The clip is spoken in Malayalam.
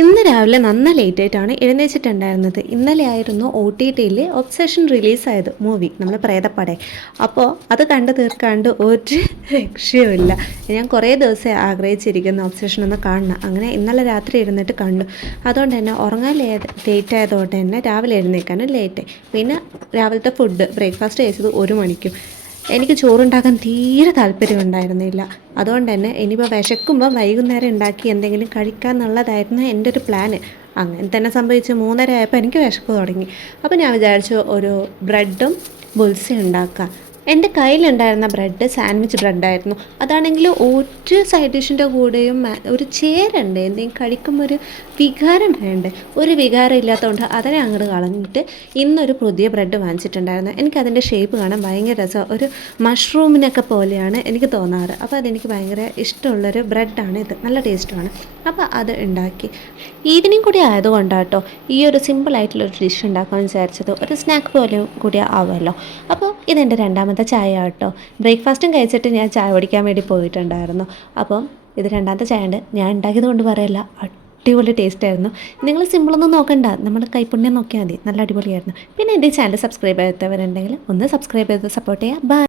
ഇന്ന് രാവിലെ നന്ന ലേറ്റായിട്ടാണ് എഴുന്നേച്ചിട്ടുണ്ടായിരുന്നത്. ഇന്നലെ ആയിരുന്നു OTTയിൽ ഒബ്സഷൻ റിലീസായത് മൂവി, നമ്മൾ പ്രേതപ്പട. അപ്പോൾ അത് കണ്ടു തീർക്കാണ്ട് ഒരു രക്ഷയുമില്ല. ഞാൻ കുറേ ദിവസം ആഗ്രഹിച്ചിരിക്കുന്ന ഒബ്സഷൻ ഒന്ന് കാണണം. അങ്ങനെ ഇന്നലെ രാത്രി ഇരുന്നിട്ട് കണ്ടു. അതുകൊണ്ട് തന്നെ ഉറങ്ങാൻ ലേറ്റ് ആയതുകൊണ്ട് തന്നെ രാവിലെ എഴുന്നേൽക്കാനും ലേറ്റായി. പിന്നെ രാവിലത്തെ ഫുഡ് ബ്രേക്ക്ഫാസ്റ്റ് കഴിച്ചത് 1 മണിക്കും. എനിക്ക് ചോറുണ്ടാക്കാൻ തീരെ താല്പര്യം ഉണ്ടായിരുന്നില്ല. അതുകൊണ്ട് തന്നെ ഇനിയിപ്പോൾ വിശക്കുമ്പോൾ വൈകുന്നേരം ഉണ്ടാക്കി എന്തെങ്കിലും കഴിക്കാമെന്നുള്ളതായിരുന്നു എൻ്റെ ഒരു പ്ലാന്. അങ്ങനെ തന്നെ സംഭവിച്ച് 3:30 ആയപ്പോൾ എനിക്ക് വിശപ്പ് തുടങ്ങി. അപ്പോൾ ഞാൻ വിചാരിച്ചു ഒരു ബ്രെഡും ബുൾസയും ഉണ്ടാക്കാം. എൻ്റെ കയ്യിലുണ്ടായിരുന്ന ബ്രെഡ് സാൻഡ്വിച്ച് ബ്രെഡായിരുന്നു. അതാണെങ്കിൽ ഒരു സൈഡ് ഡിഷിൻ്റെ കൂടെയും ഒരു ചേരുണ്ട്, എന്തെങ്കിലും കഴിക്കുമ്പോൾ ഒരു വികാരം വേണ്ടേ. ഒരു വികാരം ഇല്ലാത്തതുകൊണ്ട് അതിനെ അങ്ങോട്ട് കളഞ്ഞിട്ട് ഇന്നൊരു പുതിയ ബ്രെഡ് വാങ്ങിച്ചിട്ടുണ്ടായിരുന്നു. എനിക്കതിൻ്റെ ഷേപ്പ് കാണാൻ ഭയങ്കര രസം, ഒരു മഷ്റൂമിനൊക്കെ പോലെയാണ് എനിക്ക് തോന്നാറ്. അപ്പോൾ അതെനിക്ക് ഭയങ്കര ഇഷ്ടമുള്ളൊരു ബ്രെഡാണ് ഇത്, നല്ല ടേസ്റ്റുമാണ്. അപ്പോൾ അത് ഉണ്ടാക്കി. ഈവനിങ് കൂടി ആയതുകൊണ്ടാട്ടോ ഈ ഒരു സിമ്പിളായിട്ടുള്ളൊരു ഡിഷ് ഉണ്ടാക്കാമെന്ന് വിചാരിച്ചത്. ഒരു സ്നാക്ക് പോലെ കൂടി ആവുമല്ലോ. അപ്പോൾ ഇതെൻ്റെ രണ്ടാമത്തെ ചായ കേട്ടോ. ബ്രേക്ക്ഫാസ്റ്റും കഴിച്ചിട്ട് ഞാൻ ചായ കുടിക്കാൻ വേണ്ടി പോയിട്ടുണ്ടായിരുന്നു. അപ്പം ഇത് രണ്ടാമത്തെ ചായ ഉണ്ട്. ഞാൻ ഉണ്ടാക്കിയത് കൊണ്ട് പറയല്ല, അടിപൊളി ടേസ്റ്റ് ആയിരുന്നു. നിങ്ങൾ സിമ്പിളൊന്നും നോക്കണ്ട, നമ്മുടെ കൈപ്പുണ്യം നോക്കിയാൽ മതി, നല്ല അടിപൊളിയായിരുന്നു. പിന്നെ എൻ്റെ ചാനൽ സബ്സ്ക്രൈബ് ചെയ്യാത്തവരുണ്ടെങ്കിൽ ഒന്ന് സബ്സ്ക്രൈബ് ചെയ്ത് സപ്പോർട്ട് ചെയ്യുക. ബൈ.